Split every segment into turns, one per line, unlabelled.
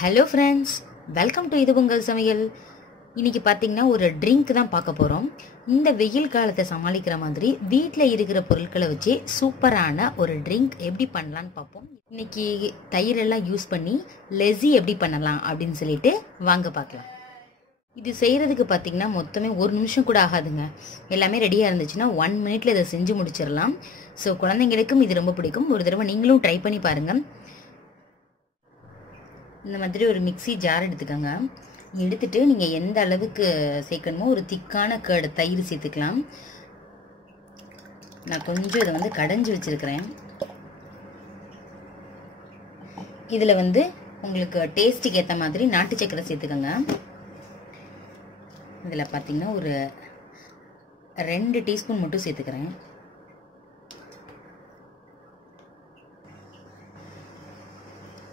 Hello friends welcome to இது உங்கள் சமையல். இன்றைக்கி பார்த்தீங்கன்னா ஒரு ட்ரிங்க் தான் பார்க்க போகிறோம் இந்த வெயில் காலத்தை சமாளிக்கிற மாதிரி வீட்டில் இருக்கிற பொருட்களை வச்சு சூப்பரான ஒரு ட்ரிங்க் எப்படி பண்ணலான்னு பார்ப்போம். இன்னைக்கு தயிரெல்லாம் யூஸ் பண்ணி லெஸி எப்படி பண்ணலாம் அப்படின்னு சொல்லிட்டு வாங்க பார்க்கலாம். இது செய்கிறதுக்கு பார்த்தீங்கன்னா மொத்தமே ஒரு நிமிஷம் கூட ஆகாதுங்க. எல்லாமே ரெடியாக இருந்துச்சுன்னா ஒன் மினிட்ல இதை செஞ்சு முடிச்சிடலாம். ஸோ குழந்தைங்களுக்கும் இது ரொம்ப பிடிக்கும். ஒரு தடவை நீங்களும் ட்ரை பண்ணி பாருங்கள் இந்த மாதிரி ஒரு மிக்ஸி ஜார் எடுத்துக்கோங்க. எடுத்துட்டு நீங்கள் எந்த அளவுக்கு சேர்க்கணுமோ ஒரு திக்கான கேடு தயிர் சேர்த்துக்கலாம். நான் கொஞ்சம் இதை வந்து கடைஞ்சி வச்சுருக்கிறேன். இதில் வந்து உங்களுக்கு டேஸ்ட்டுக்கு ஏற்ற மாதிரி நாட்டு சக்கரை சேர்த்துக்கோங்க. இதில் பார்த்தீங்கன்னா ஒரு ரெண்டு டீஸ்பூன் மட்டும் சேர்த்துக்கிறேன்.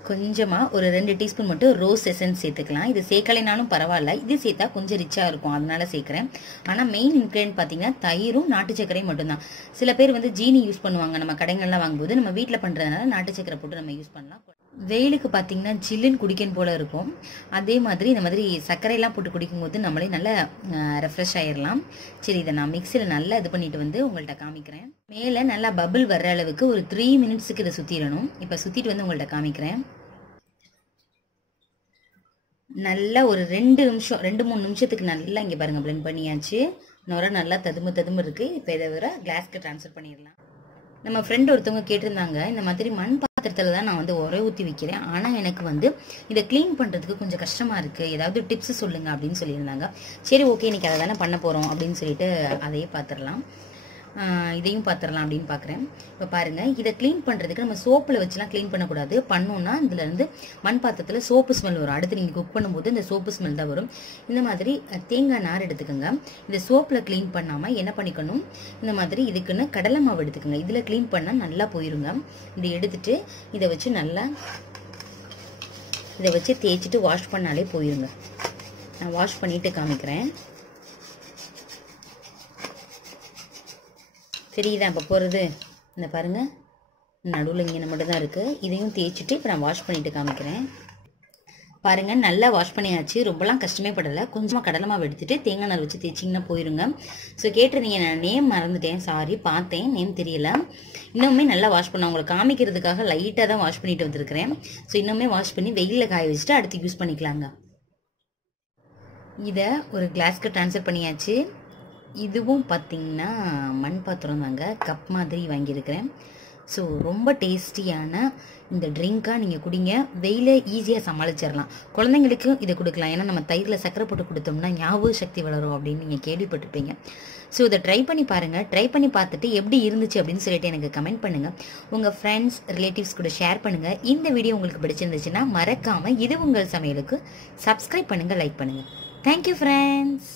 கொஞ்சமாக ஒரு ரெண்டு டீஸ்பூன் மட்டும் ரோஸ் எசன்ஸ் சேர்த்துக்கலாம். இது சேர்க்கலைனாலும் பரவாயில்ல. இது சேர்த்தா கொஞ்சம் ரிச்சாக இருக்கும். அதனால சேர்க்குறேன். ஆனால் மெயின் இன்க்ரீடியன்ட் பார்த்தீங்கன்னா தயிரும் நாட்டு சர்க்கரையும் மட்டும்தான். சில பேர் வந்து ஜீனி யூஸ் பண்ணுவாங்க. நம்ம கடைகள்லாம் வாங்கும்போது நம்ம வீட்டில் பண்ணுறதுனால நாட்டு சக்கரை போட்டு நம்ம யூஸ் பண்ணலாம். வெயிலுக்கு பார்த்தீங்கன்னா ஜில்லுன்னு குடிக்கணும் போல இருக்கும். அதே மாதிரி இந்த மாதிரி சர்க்கரையெல்லாம் போட்டு குடிக்கும்போது நம்மளே நல்லா ரெஃப்ரெஷ் ஆயிடலாம் சரி இதை நான் மிக்சியில் நல்லா இது பண்ணிட்டு வந்து உங்கள்கிட்ட காமிக்கிறேன். மேலே நல்லா பபிள் வர்ற அளவுக்கு ஒரு த்ரீ மினிட்ஸுக்கு இதை சுற்றிடணும் இப்போ சுற்றிட்டு வந்து உங்கள்கிட்ட காமிக்கிறேன். நல்லா ஒரு ரெண்டு நிமிஷம் ரெண்டு மூணு நிமிஷத்துக்கு நல்லா இங்கே பாருங்க பிளெண்ட் பண்ணியாச்சு. நுர நல்லா ததும்பு ததும்பு இருக்கு. இப்போ இதை வர கிளாஸ்க்கு ட்ரான்ஸ்ஃபர் பண்ணிடலாம். நம்ம ஃப்ரெண்ட் ஒருத்தவங்க கேட்டிருந்தாங்க இந்த மாதிரி மண் பாத்திரத்தில் தான் நான் வந்து உரை ஊற்றி வைக்கிறேன். ஆனால் எனக்கு வந்து இதை க்ளீன் பண்ணுறதுக்கு கொஞ்சம் கஷ்டமாக இருக்குது ஏதாவது டிப்ஸ் சொல்லுங்கள் அப்படின்னு சொல்லியிருந்தாங்க. சரி ஓகே இன்னைக்கு அதை தானே பண்ண போகிறோம் அப்படின்னு சொல்லிட்டு அதையே பார்த்துடலாம் இதையும் பார்த்துடலாம் அப்படின்னு பார்க்குறேன் இப்போ பாருங்கள் இதை க்ளீன் பண்ணுறதுக்கு நம்ம சோப்பில் வச்சுலாம் க்ளீன் பண்ணக்கூடாது. பண்ணோன்னா இதுலேருந்து மண் பாத்திரத்தில் சோப்பு ஸ்மெல் வரும். அடுத்து நீங்கள் குக் பண்ணும்போது இந்த சோப்பு ஸ்மெல் தான் வரும். இந்த மாதிரி தேங்காய் நார் எடுத்துக்கோங்க. இந்த சோப்பில் க்ளீன் பண்ணாமல் என்ன பண்ணிக்கணும்? இந்த மாதிரி இதுக்குன்னு கடலை மாவு எடுத்துக்கோங்க. இதில் க்ளீன் பண்ணால் நல்லா போயிருங்க. இதை எடுத்துட்டு இதை வச்சு நல்லா இதை வச்சு தேய்ச்சிட்டு வாஷ் பண்ணாலே போயிருங்க. நான் வாஷ் பண்ணிட்டு காமிக்கிறேன். தெரியுதா இப்போ போகிறது இந்த பாருங்கள் நடுவில் இங்கே மட்டும்தான் இருக்குது இதையும் தேய்ச்சிட்டு இப்போ நான் வாஷ் பண்ணிட்டு காமிக்கிறேன். பாருங்கள் நல்லா வாஷ் பண்ணியாச்சு. ரொம்பலாம் கஷ்டமே படலை. கொஞ்சமாக கடலமாக எடுத்துகிட்டு எடுத்துட்டு தேங்காய் நார் வச்சு தேய்ச்சிங்கன்னா போயிருங்க. ஸோ கேட்டிருந்தீங்க நான் நேம் மறந்துட்டேன். சாரி பார்த்தேன். நேம் தெரியல. இன்னுமே நல்லா வாஷ் பண்ண உங்களுக்கு காமிக்கிறதுக்காக லைட்டாக தான் வாஷ் பண்ணிட்டு வந்திருக்கிறேன். ஸோ இன்னுமே வாஷ் பண்ணி வெயிலில் காய வச்சுட்டு அடுத்து யூஸ் பண்ணிக்கலாங்க. இதை ஒரு கிளாஸ்க்கு ட்ரான்ஸ்ஃபர் பண்ணியாச்சு. இதுவும் பார்த்தீங்கன்னா மண் பாத்திரம் தாங்க கப் மாதிரி வாங்கியிருக்கிறேன். ஸோ ரொம்ப டேஸ்டியான இந்த ட்ரிங்க்காக நீங்கள் குடிங்க. வெயில ஈஸியாக சமாளிச்சிடலாம் குழந்தைங்களுக்கும் இதை கொடுக்கலாம். ஏன்னா நம்ம தயிரில் சக்கரை போட்டு கொடுத்தோம்னா ஞாபக சக்தி வளரும் அப்படின்னு நீங்கள் கேள்விப்பட்டிருப்பீங்க. ஸோ இதை ட்ரை பண்ணி பாருங்கள் ட்ரை பண்ணி பார்த்துட்டு எப்படி இருந்துச்சு அப்படின்னு சொல்லிட்டு எனக்கு கமெண்ட் பண்ணுங்கள் உங்கள் ஃப்ரெண்ட்ஸ் ரிலேட்டிவ்ஸ் கூட ஷேர் பண்ணுங்கள் இந்த வீடியோ உங்களுக்கு பிடிச்சிருந்துச்சுன்னா மறக்காமல் இது உங்கள் சமையலுக்கு சப்ஸ்கிரைப் பண்ணுங்கள் லைக் பண்ணுங்கள் தேங்க்யூ ஃப்ரெண்ட்ஸ்